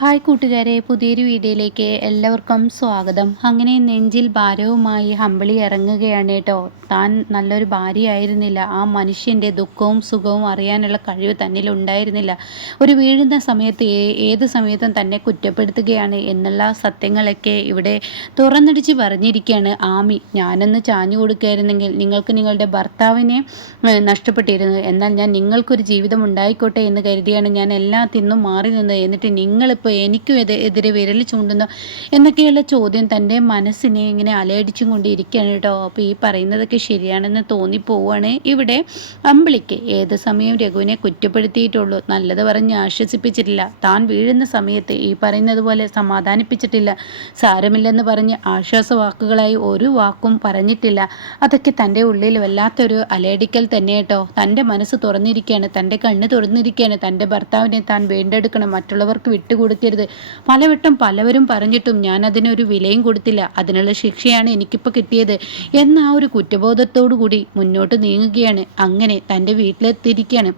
Hi കൂട്ടുകാരെ, പുതിയൊരു വീഡിയോയിലേക്ക് എല്ലാവർക്കും സ്വാഗതം. അങ്ങനെ നെഞ്ചിൽ ഭാരവുമായി അമ്പിളി ഇറങ്ങുകയാണ് കേട്ടോ. താൻ നല്ലൊരു ഭാര്യയായിരുന്നില്ല, ആ മനുഷ്യൻ്റെ ദുഃഖവും സുഖവും അറിയാനുള്ള കഴിവ് തന്നിലുണ്ടായിരുന്നില്ല. ഒരു വീഴുന്ന സമയത്ത് ഏത് സമയത്തും തന്നെ കുറ്റപ്പെടുത്തുകയാണ് എന്നുള്ള സത്യങ്ങളൊക്കെ ഇവിടെ തുറന്നടിച്ച് പറഞ്ഞിരിക്കുകയാണ് ആമി. ഞാനൊന്ന് ചാഞ്ഞു കൊടുക്കുകയായിരുന്നെങ്കിൽ നിങ്ങൾക്ക് നിങ്ങളുടെ ഭർത്താവിനെ നഷ്ടപ്പെട്ടിരുന്നു, എന്നാൽ ഞാൻ നിങ്ങൾക്കൊരു ജീവിതം ഉണ്ടായിക്കോട്ടെ എന്ന് കരുതിയാണ് ഞാൻ എല്ലാത്തിന്നും മാറി നിന്നത്. എന്നിട്ട് നിങ്ങളിപ്പോൾ എനിക്കും എതിരെ വിരൽ ചൂണ്ടുന്നു എന്നൊക്കെയുള്ള ചോദ്യം തൻ്റെ മനസ്സിനെ ഇങ്ങനെ അലയടിച്ചും കൊണ്ടിരിക്കുകയാണ് കേട്ടോ. അപ്പോൾ ഈ പറയുന്നതൊക്കെ ശരിയാണെന്ന് തോന്നിപ്പോവാണ് ഇവിടെ അമ്പിളിക്ക്. ഏത് സമയം രഘുവിനെ കുറ്റപ്പെടുത്തിയിട്ടുള്ളൂ, നല്ലത് പറഞ്ഞ് ആശ്വസിപ്പിച്ചിട്ടില്ല. താൻ വീഴുന്ന സമയത്ത് ഈ പറയുന്നത് പോലെ സമാധാനിപ്പിച്ചിട്ടില്ല. സാരമില്ലെന്ന് പറഞ്ഞ് ആശ്വാസവാക്കുകളായി ഒരു വാക്കും പറഞ്ഞിട്ടില്ല. അതൊക്കെ തൻ്റെ ഉള്ളിൽ വല്ലാത്തൊരു അലയടിക്കൽ തന്നെ കേട്ടോ. തൻ്റെ മനസ്സ് തുറന്നിരിക്കുകയാണ്, തൻ്റെ കണ്ണ് തുറന്നിരിക്കുകയാണ്. തൻ്റെ ഭർത്താവിനെ താൻ വീണ്ടെടുക്കണം, മറ്റുള്ളവർക്ക് വിട്ടുകൊടുക്കരുത്. പലവട്ടം പലവരും പറഞ്ഞിട്ടും ഞാൻ അതിനൊരു വിലയും കൊടുത്തില്ല. അതിനുള്ള ശിക്ഷയാണ് എനിക്കിപ്പോൾ കിട്ടിയത് എന്ന ആ ഒരു കുറ്റബോധത്തോടു കൂടി മുന്നോട്ട് നീങ്ങുകയാണ്. അങ്ങനെ തൻ്റെ വീട്ടിലെത്തിയിരിക്കുകയാണ്.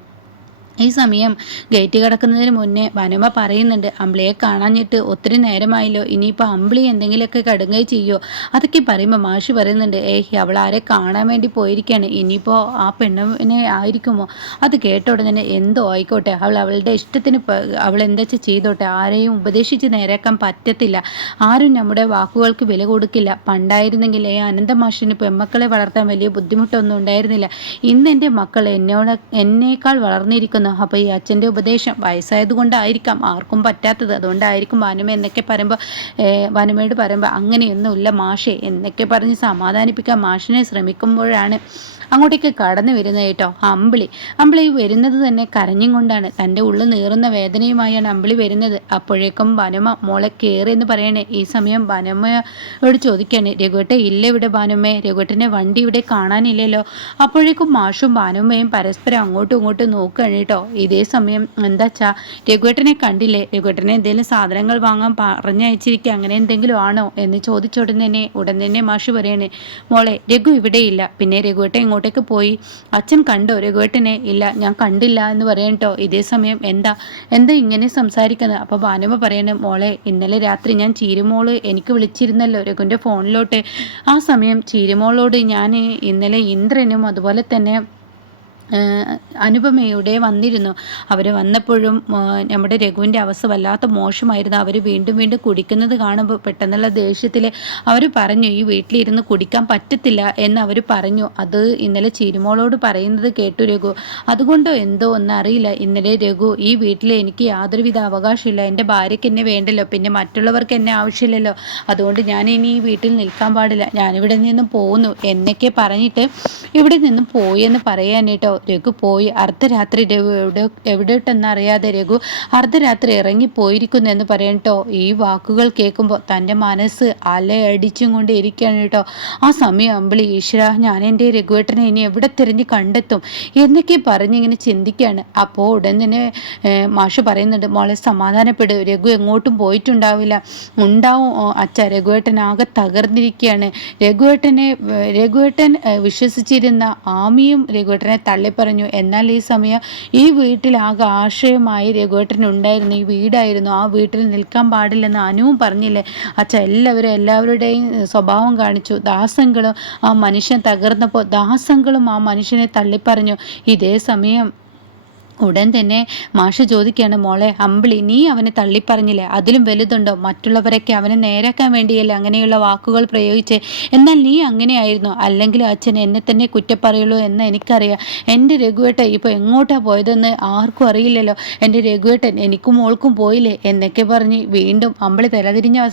ഈ സമയം ഗേറ്റ് കിടക്കുന്നതിന് മുന്നേ വനമ പറയുന്നുണ്ട്, അമ്പിളിയെ കാണാഞ്ഞിട്ട് ഒത്തിരി നേരമായല്ലോ, ഇനിയിപ്പോൾ അമ്പിളി എന്തെങ്കിലുമൊക്കെ കടുങ്ങുകയും ചെയ്യുമോ? അതൊക്കെ പറയുമ്പോൾ മാഷി പറയുന്നുണ്ട്, അവൾ ആരെ കാണാൻ വേണ്ടി പോയിരിക്കുകയാണ്, ഇനിയിപ്പോൾ ആ പെണ്ണിനെ ആയിരിക്കുമോ? അത് കേട്ട ഉടനെ എന്തോ ആയിക്കോട്ടെ, അവളുടെ ഇഷ്ടത്തിന് അവൾ എന്താ വെച്ചാൽ ചെയ്തോട്ടെ, ആരെയും ഉപദേശിച്ച് നേരാക്കാൻ പറ്റത്തില്ല, ആരും നമ്മുടെ വാക്കുകൾക്ക് വില കൊടുക്കില്ല. പണ്ടായിരുന്നെങ്കിൽ അനന്ത മാഷിന് പെമ്മക്കളെ വളർത്താൻ വലിയ ബുദ്ധിമുട്ടൊന്നും ഉണ്ടായിരുന്നില്ല. ഇന്ന് എൻ്റെ മക്കൾ എന്നേക്കാൾ വളർന്നിരിക്കുന്നു. അപ്പോൾ ഈ അച്ഛൻ്റെ ഉപദേശം വയസ്സായതുകൊണ്ടായിരിക്കാം, ആർക്കും പറ്റാത്തത്, അതുകൊണ്ടായിരിക്കും വനമ എന്നൊക്കെ പറയുമ്പോൾ വനമയോട് പറയുമ്പോൾ അങ്ങനെയൊന്നുമില്ല മാഷേ എന്നൊക്കെ പറഞ്ഞ് സമാധാനിപ്പിക്കാൻ മാഷിനെ ശ്രമിക്കുമ്പോഴാണ് അങ്ങോട്ടേക്ക് കടന്നു വരുന്നത് കേട്ടോ അമ്പിളി വരുന്നത് തന്നെ കരഞ്ഞും കൊണ്ടാണ്. തൻ്റെ ഉള്ളിൽ നീറുന്ന വേദനയുമായാണ് അമ്പിളി വരുന്നത്. അപ്പോഴേക്കും വനമ മോളെ കയറിയെന്ന് പറയണേ. ഈ സമയം വനമയോട് ചോദിക്കുകയാണ്, രഘുവേട്ട ഇല്ല ഇവിടെ ഭാനുമ്മേ, രഘുവേട്ടൻ്റെ വണ്ടി ഇവിടെ കാണാനില്ലല്ലോ. അപ്പോഴേക്കും മാഷും ഭാനുമ്മയും പരസ്പരം അങ്ങോട്ടും ഇങ്ങോട്ടും നോക്കുകയാണ് കേട്ടോ. ഇതേ സമയം എന്താച്ചാ രഘുവേട്ടനെ കണ്ടില്ലേ, രഘുവേട്ടനെ എന്തെങ്കിലും സാധനങ്ങൾ വാങ്ങാൻ പറഞ്ഞയച്ചിരിക്കുക, അങ്ങനെ എന്തെങ്കിലും ആണോ എന്ന് ചോദിച്ച ഉടൻ തന്നെ മാഷ് പറയണേ, മോളെ രഘു ഇവിടെയില്ല. പിന്നെ രഘുവേട്ടൻ ഇങ്ങോട്ടേക്ക് പോയി, അച്ഛൻ കണ്ടോ രഘുവേട്ടനെ? ഇല്ല, ഞാൻ കണ്ടില്ല എന്ന് പറയട്ടോ. ഇതേ സമയം എന്താ ഇങ്ങനെ സംസാരിക്കുന്നത്? അപ്പോൾ ഭാനുമ പറയണേ, മോളെ ഇന്നലെ രാത്രി ഞാൻ ചീരുമോള് എനിക്ക് വിളിച്ചിരുന്നല്ലോ രഘുവിൻ്റെ ഫോണിലോട്ട്. ആ സമയം ചീരുമോളോട് ഞാൻ ഇന്നലെ ഇന്ദ്രനും അതുപോലെ തന്നെ അനുപമയുടെ വന്നിരുന്നു. അവർ വന്നപ്പോഴും നമ്മുടെ രഘുവിൻ്റെ അവസ്ഥ വല്ലാത്ത മോശമായിരുന്നു. അവർ വീണ്ടും വീണ്ടും കുടിക്കുന്നത് കാണുമ്പോൾ പെട്ടെന്നുള്ള ദേഷ്യത്തിൽ അവർ പറഞ്ഞു, ഈ വീട്ടിലിരുന്ന് കുടിക്കാൻ പറ്റത്തില്ല എന്ന് അവർ പറഞ്ഞു. അത് ഇന്നലെ ചീരുമോളോട് പറയുന്നത് കേട്ടു രഘു. അതുകൊണ്ടോ എന്തോ ഒന്നും അറിയില്ല, ഇന്നലെ രഘു ഈ വീട്ടിൽ എനിക്ക് യാതൊരുവിധ അവകാശമില്ല, എൻ്റെ ഭാര്യയ്ക്ക് എന്നെ വേണ്ടല്ലോ, പിന്നെ മറ്റുള്ളവർക്ക് എന്നെ ആവശ്യമില്ലല്ലോ, അതുകൊണ്ട് ഞാൻ ഇനി ഈ വീട്ടിൽ നിൽക്കാൻ പാടില്ല, ഞാനിവിടെ നിന്നും പോകുന്നു എന്നൊക്കെ പറഞ്ഞിട്ട് ഇവിടെ നിന്നും പോയി എന്ന് പറയാനായിട്ടോ. രഘു പോയി. അർദ്ധരാത്രി എവിടെയിട്ടെന്നറിയാതെ രഘു അർദ്ധരാത്രി ഇറങ്ങിപ്പോയിരിക്കുന്നു എന്ന് പറയട്ടോ. ഈ വാക്കുകൾ കേൾക്കുമ്പോൾ തൻ്റെ മനസ്സ് അലയടിച്ചും കൊണ്ട് ഇരിക്കുകയാണ് കേട്ടോ. ആ സമയം അമ്പിളി, ഈശ്വര ഞാൻ എൻ്റെ രഘുവേട്ടനെ ഇനി എവിടെ തിരഞ്ഞ് കണ്ടെത്തും എന്നൊക്കെ പറഞ്ഞിങ്ങനെ ചിന്തിക്കുകയാണ്. അപ്പോൾ ഉടൻ തന്നെ മാഷ് പറയുന്നുണ്ട്, മോളെ സമാധാനപ്പെടും, രഘു എങ്ങോട്ടും പോയിട്ടുണ്ടാവില്ല, ഉണ്ടാവും അച്ഛ, രഘുവേട്ടൻ ആകെ തകർന്നിരിക്കുകയാണ്. രഘുവേട്ടൻ വിശ്വസിച്ചിരുന്ന ആമിയും രഘുവേട്ടനെ തള്ളിപ്പറഞ്ഞു. എന്നാൽ ഈ സമയം ഈ വീട്ടിൽ ആകെ ആശ്രയമായി രഘുവേട്ടനുണ്ടായിരുന്നു, ഈ വീടായിരുന്നു, ആ വീട്ടിൽ നിൽക്കാൻ പാടില്ലെന്ന് അനുവും പറഞ്ഞില്ലേ അച്ഛ. എല്ലാവരുടെയും സ്വഭാവം കാണിച്ചു. ദാസങ്ങളും ആ മനുഷ്യൻ തകർന്നപ്പോൾ ദാസങ്ങളും ആ മനുഷ്യനെ തള്ളിപ്പറഞ്ഞു. ഇതേ സമയം ഉടൻ തന്നെ മാഷ് ചോദിക്കുകയാണ്, മോളെ അമ്പിളി നീ അവനെ തള്ളിപ്പറഞ്ഞില്ലേ, അതിലും വലുതുണ്ടോ? മറ്റുള്ളവരൊക്കെ അവനെ നേരാക്കാൻ വേണ്ടിയല്ലേ അങ്ങനെയുള്ള വാക്കുകൾ പ്രയോഗിച്ച്, എന്നാൽ നീ അങ്ങനെയായിരുന്നു, അല്ലെങ്കിൽ അച്ഛൻ എന്നെ തന്നെ കുറ്റപ്പറയുള്ളൂ എന്ന് എനിക്കറിയാം. എൻ്റെ രഘുവേട്ടൻ ഇപ്പോൾ എങ്ങോട്ടാണ് പോയതെന്ന് ആർക്കും അറിയില്ലല്ലോ, എൻ്റെ രഘുവേട്ടൻ എനിക്കും മോൾക്കും പോയില്ലേ എന്നൊക്കെ പറഞ്ഞ് വീണ്ടും അമ്പിളി തലതിരിഞ്ഞ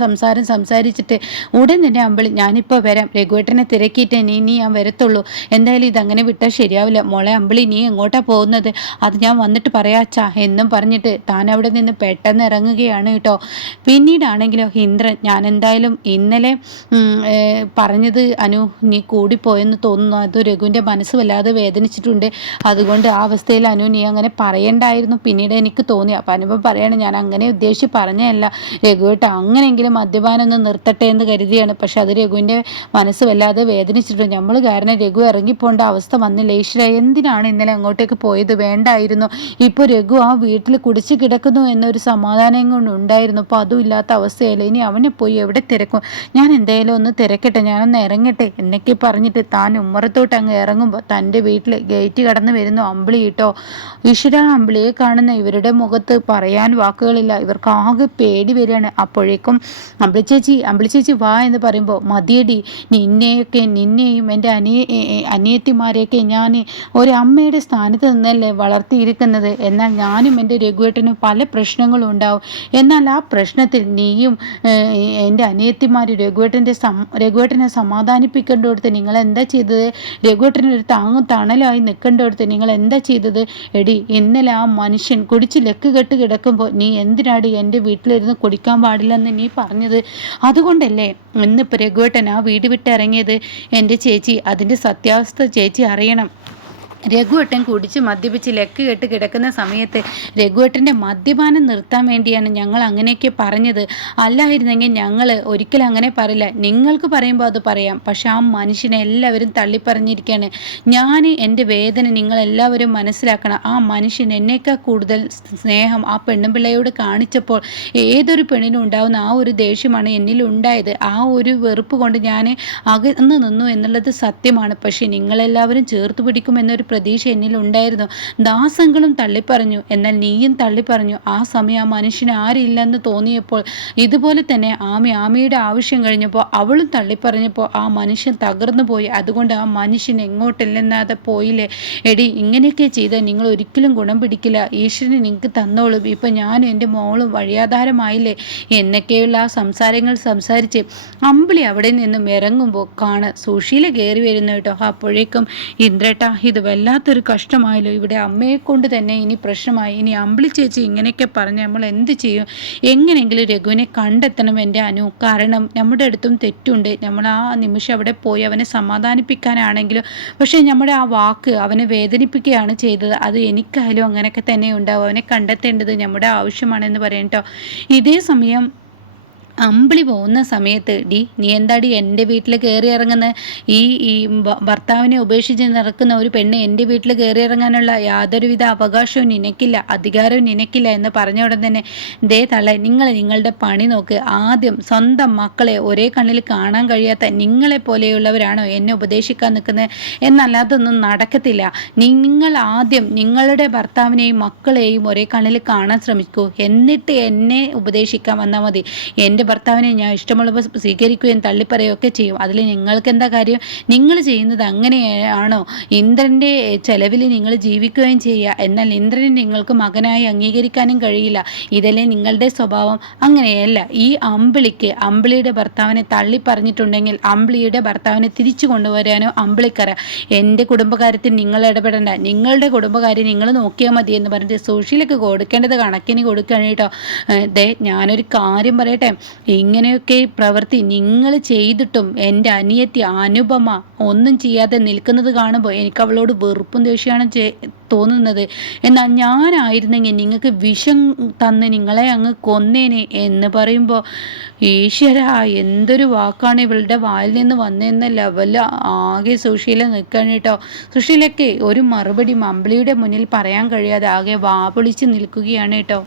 സംസാരിച്ചിട്ട് ഉടൻ തന്നെ അമ്പിളി, ഞാനിപ്പോൾ വരാം, രഘുവേട്ടനെ തിരക്കിയിട്ട് നീ ഞാൻ വരത്തുള്ളൂ, എന്തായാലും ഇതങ്ങനെ വിട്ടാൽ ശരിയാവില്ല, മോളെ അമ്പിളി നീ എങ്ങോട്ടാണ് പോകുന്നത്, അത് ഞാൻ വന്നിട്ട് പറയാച്ചാ എന്നും പറഞ്ഞിട്ട് താൻ അവിടെ നിന്ന് പെട്ടെന്ന് ഇറങ്ങുകയാണ് കേട്ടോ. പിന്നീടാണെങ്കിലോ ഇന്ദ്രൻ, ഞാൻ എന്തായാലും ഇന്നലെ പറഞ്ഞത് അനു നീ കൂടിപ്പോയെന്ന് തോന്നുന്നു, അത് രഘുവിൻ്റെ മനസ്സ് വല്ലാതെ വേദനിച്ചിട്ടുണ്ട്, അതുകൊണ്ട് ആ അവസ്ഥയിൽ അനു നീ അങ്ങനെ പറയണ്ടായിരുന്നു, പിന്നീട് എനിക്ക് തോന്നി. അപ്പം അനുഭവം പറയാണ്, ഞാൻ അങ്ങനെ ഉദ്ദേശിച്ച് പറഞ്ഞതല്ല രഘുവേട്ട, അങ്ങനെയെങ്കിലും മദ്യപാനം ഒന്ന് നിർത്തട്ടെ എന്ന് കരുതിയാണ്, പക്ഷെ അത് രഘുവിൻ്റെ മനസ്സ് വല്ലാതെ വേദനിച്ചിട്ടുണ്ട്, നമ്മൾ കാരണം രഘു ഇറങ്ങിപ്പോണ്ട അവസ്ഥ വന്നില്ല. ഈശ്വര എന്തിനാണ് ഇന്നലെ അങ്ങോട്ടേക്ക് പോയത്, വേണ്ടായിരുന്നു, ഇപ്പോൾ രഘു ആ വീട്ടിൽ കുടിച്ചു കിടക്കുന്നു എന്നൊരു സമാധാനം കൊണ്ടുണ്ടായിരുന്നു. അപ്പോൾ അതും ഇല്ലാത്ത അവസ്ഥയല്ലേ. ഇനി അവനെ പോയി എവിടെ തിരക്കും? ഞാൻ എന്തായാലും ഒന്ന് തിരക്കട്ടെ, ഞാനൊന്ന് ഇറങ്ങട്ടെ എന്നൊക്കെ പറഞ്ഞിട്ട് താൻ ഉമ്മറത്തോട്ട് അങ്ങ് ഇറങ്ങുമ്പോൾ തൻ്റെ വീട്ടിൽ ഗേറ്റ് കടന്ന് വരുന്നു അമ്പിളി കേട്ടോ. ഈശ്വര, അമ്പിളിയെ കാണുന്ന ഇവരുടെ മുഖത്ത് പറയാൻ വാക്കുകളില്ല. ഇവർക്ക് ആകെ പേടി വരികയാണ്. അപ്പോഴേക്കും അമ്പിളി ചേച്ചി വാ എന്ന് പറയുമ്പോൾ, മതിയടി, നിന്നെയും എൻ്റെ അനിയത്തിമാരെയൊക്കെ ഞാൻ ഒരമ്മയുടെ സ്ഥാനത്ത് നിന്നല്ലേ വളർത്തിയിരിക്കുന്നത്. എന്നാൽ ഞാനും എൻ്റെ രഘുവേട്ടനും പല പ്രശ്നങ്ങളും ഉണ്ടാവും. എന്നാൽ ആ പ്രശ്നത്തിൽ നീയും എൻ്റെ അനിയത്തിമാർ രഘുവേട്ടനെ സമാധാനിപ്പിക്കേണ്ടടുത്ത് നിങ്ങൾ എന്താ ചെയ്തത്? രഘുവേട്ടനൊരു താങ്ങും തണലായി നിൽക്കേണ്ടടുത്ത് നിങ്ങൾ എന്താ ചെയ്തത്? എടി, ഇന്നലെ ആ മനുഷ്യൻ കുടിച്ച് ലെക്ക് കെട്ട് കിടക്കുമ്പോൾ നീ എന്തിനാടി എൻ്റെ വീട്ടിലിരുന്ന് കുടിക്കാൻ പാടില്ലെന്ന് നീ പറഞ്ഞത്? അതുകൊണ്ടല്ലേ ഇന്നിപ്പോൾ രഘുവേട്ടൻ ആ വീട് വിട്ടിറങ്ങിയത്? എൻ്റെ ചേച്ചി, അതിൻ്റെ സത്യാവസ്ഥ ചേച്ചി അറിയണം. രഘുവേട്ടൻ കുടിച്ച് മദ്യപിച്ച് ലെക്ക് കെട്ട് കിടക്കുന്ന സമയത്ത് രഘുവേട്ടൻ്റെ മദ്യപാനം നിർത്താൻ വേണ്ടിയാണ് ഞങ്ങൾ അങ്ങനെയൊക്കെ പറഞ്ഞത്. അല്ലായിരുന്നെങ്കിൽ ഞങ്ങൾ ഒരിക്കലും അങ്ങനെ പറയില്ല. നിങ്ങൾക്ക് പറയുമ്പോൾ അത് പറയാം, പക്ഷെ ആ മനുഷ്യനെ എല്ലാവരും തള്ളിപ്പറഞ്ഞിരിക്കുകയാണ്. ഞാൻ എൻ്റെ വേദന നിങ്ങളെല്ലാവരും മനസ്സിലാക്കണം. ആ മനുഷ്യൻ എന്നേക്കാൾ കൂടുതൽ സ്നേഹം ആ പെണ്ണുപിള്ളയോട് കാണിച്ചപ്പോൾ ഏതൊരു പെണ്ണിനും ഉണ്ടാകുന്ന ആ ഒരു ദേഷ്യമാണ് എന്നിലുണ്ടായത്. ആ ഒരു വെറുപ്പ് കൊണ്ട് ഞാൻ അകന്ന് നിന്നു എന്നുള്ളത് സത്യമാണ്. പക്ഷെ നിങ്ങളെല്ലാവരും ചേർത്ത് പിടിക്കുമെന്നൊരു പ്രതീക്ഷ എന്നിലുണ്ടായിരുന്നു. ദാസങ്ങളും തള്ളിപ്പറഞ്ഞു, എന്നാൽ നീയും തള്ളിപ്പറഞ്ഞു. ആ സമയം ആ മനുഷ്യന് ആരില്ലെന്ന് തോന്നിയപ്പോൾ ഇതുപോലെ തന്നെ ആമിയുടെ ആവശ്യം കഴിഞ്ഞപ്പോൾ അവളും തള്ളിപ്പറഞ്ഞപ്പോൾ ആ മനുഷ്യൻ തകർന്നു പോയി. അതുകൊണ്ട് ആ മനുഷ്യൻ എങ്ങോട്ടില്ലെന്നാതെ പോയില്ലേ. എടി, ഇങ്ങനെയൊക്കെ ചെയ്താൽ നിങ്ങൾ ഒരിക്കലും ഗുണം പിടിക്കില്ല. ഈശ്വരൻ നിങ്ങൾക്ക് തന്നോളും. ഇപ്പം ഞാനും എൻ്റെ മോളും വഴിയാധാരമായില്ലേ എന്നൊക്കെയുള്ള ആ സംസാരങ്ങൾ സംസാരിച്ച് അമ്പിളി അവിടെ നിന്നും ഇറങ്ങുമ്പോൾ സുശീല കയറി വരുന്നു കേട്ടോ. അപ്പോഴേക്കും ഇന്ദ്രേട്ട, ഇത് വല്ലാത്തൊരു കഷ്ടമായല്ലോ. ഇവിടെ അമ്മയെ കൊണ്ട് തന്നെ ഇനി പ്രശ്നമായി. ഇനി അമ്പിളി ചേച്ചി ഇങ്ങനെയൊക്കെ പറഞ്ഞ് നമ്മൾ എന്ത് ചെയ്യും? എങ്ങനെയെങ്കിലും രഘുവിനെ കണ്ടെത്തണം എൻ്റെ അനു. കാരണം നമ്മുടെ അടുത്തും തെറ്റുണ്ട്. നമ്മൾ ആ നിമിഷം അവിടെ പോയി അവനെ സമാധാനിപ്പിക്കാനാണെങ്കിലും, പക്ഷേ നമ്മുടെ ആ വാക്ക് അവനെ വേദനിപ്പിക്കുകയാണ് ചെയ്തത്. അത് എനിക്കായാലും അങ്ങനെയൊക്കെ തന്നെ ഉണ്ടാവും. അവനെ കണ്ടെത്തേണ്ടത് നമ്മുടെ ആവശ്യമാണെന്ന് പറയും കേട്ടോ. ഇതേ സമയം അമ്പിളി പോകുന്ന സമയത്ത്, നീ എന്താടി എൻ്റെ വീട്ടിൽ കയറി ഇറങ്ങുന്നത്? ഈ ഭർത്താവിനെ ഉപേക്ഷിച്ച് നടക്കുന്ന ഒരു പെണ്ണ് എൻ്റെ വീട്ടിൽ കയറി ഇറങ്ങാനുള്ള യാതൊരുവിധ അവകാശവും നിനക്കില്ല, അധികാരവും നിനക്കില്ല എന്ന് പറഞ്ഞ ഉടൻ തന്നെ, ദേ തള്ളെ, നിങ്ങളുടെ പണി നോക്ക്. ആദ്യം സ്വന്തം മക്കളെ ഒരേ കണ്ണിൽ കാണാൻ കഴിയാത്ത നിങ്ങളെ പോലെയുള്ളവരാണോ എന്നെ ഉപദേശിക്കാൻ നിൽക്കുന്നത്? എന്നല്ലാതൊന്നും നടക്കത്തില്ല. നിങ്ങൾ ആദ്യം നിങ്ങളുടെ ഭർത്താവിനെയും മക്കളെയും ഒരേ കണ്ണിൽ കാണാൻ ശ്രമിക്കൂ, എന്നിട്ട് എന്നെ ഉപദേശിക്കാൻ വന്നാൽ മതി. എൻ്റെ ഭർത്താവിനെ ഞാൻ ഇഷ്ടമുള്ളപ്പോൾ സ്വീകരിക്കുകയും തള്ളിപ്പറയുകയൊക്കെ ചെയ്യും. അതിൽ നിങ്ങൾക്ക് എന്താ കാര്യം? നിങ്ങൾ ചെയ്യുന്നത് അങ്ങനെയാണോ? ഇന്ദ്രൻ്റെ ചെലവിൽ നിങ്ങൾ ജീവിക്കുകയും ചെയ്യുക. എന്നാൽ ഇന്ദ്രനെ നിങ്ങൾക്ക് മകനായി അംഗീകരിക്കാനും കഴിയില്ല. ഇതല്ലേ നിങ്ങളുടെ സ്വഭാവം? അങ്ങനെയല്ല. ഈ അമ്പിളിയുടെ ഭർത്താവിനെ തള്ളിപ്പറഞ്ഞിട്ടുണ്ടെങ്കിൽ അമ്പിളിയുടെ ഭർത്താവിനെ തിരിച്ചു കൊണ്ടുവരാനോ അമ്പിളിക്കറിയാം. എൻ്റെ കുടുംബകാര്യത്തിൽ നിങ്ങൾ ഇടപെടേണ്ട, നിങ്ങളുടെ കുടുംബകാര്യം നിങ്ങൾ നോക്കിയാൽ മതി എന്ന് പറഞ്ഞിട്ട് സുശീലക്ക് കൊടുക്കേണ്ടത് കണക്കിന് കൊടുക്കുകയാണ് കേട്ടോ. ഞാനൊരു കാര്യം പറയട്ടെ, ഇങ്ങനെയൊക്കെ പ്രവൃത്തി നിങ്ങൾ ചെയ്തിട്ടും എൻ്റെ അനിയത്തി അനുപമ ഒന്നും ചെയ്യാതെ നിൽക്കുന്നത് കാണുമ്പോൾ എനിക്ക് അവളോട് വെറുപ്പും ദേഷ്യമാണ് തോന്നുന്നത്. എന്നാൽ ഞാനായിരുന്നെങ്കിൽ നിങ്ങൾക്ക് വിഷം തന്ന് നിങ്ങളെ അങ്ങ് കൊന്നേനെ എന്ന് പറയുമ്പോൾ, ഈശ്വര, എന്തൊരു വാക്കാണ് ഇവളുടെ വായിൽ നിന്ന് വന്നതെന്ന ലെവല് ആകെ സുശീല നിൽക്കണം കേട്ടോ. സുശീലയ്ക്ക് ഒരു മറുപടി അമ്പിളിയുടെ മുന്നിൽ പറയാൻ കഴിയാതെ ആകെ വാ പൊളിച്ച് നിൽക്കുകയാണ് കേട്ടോ.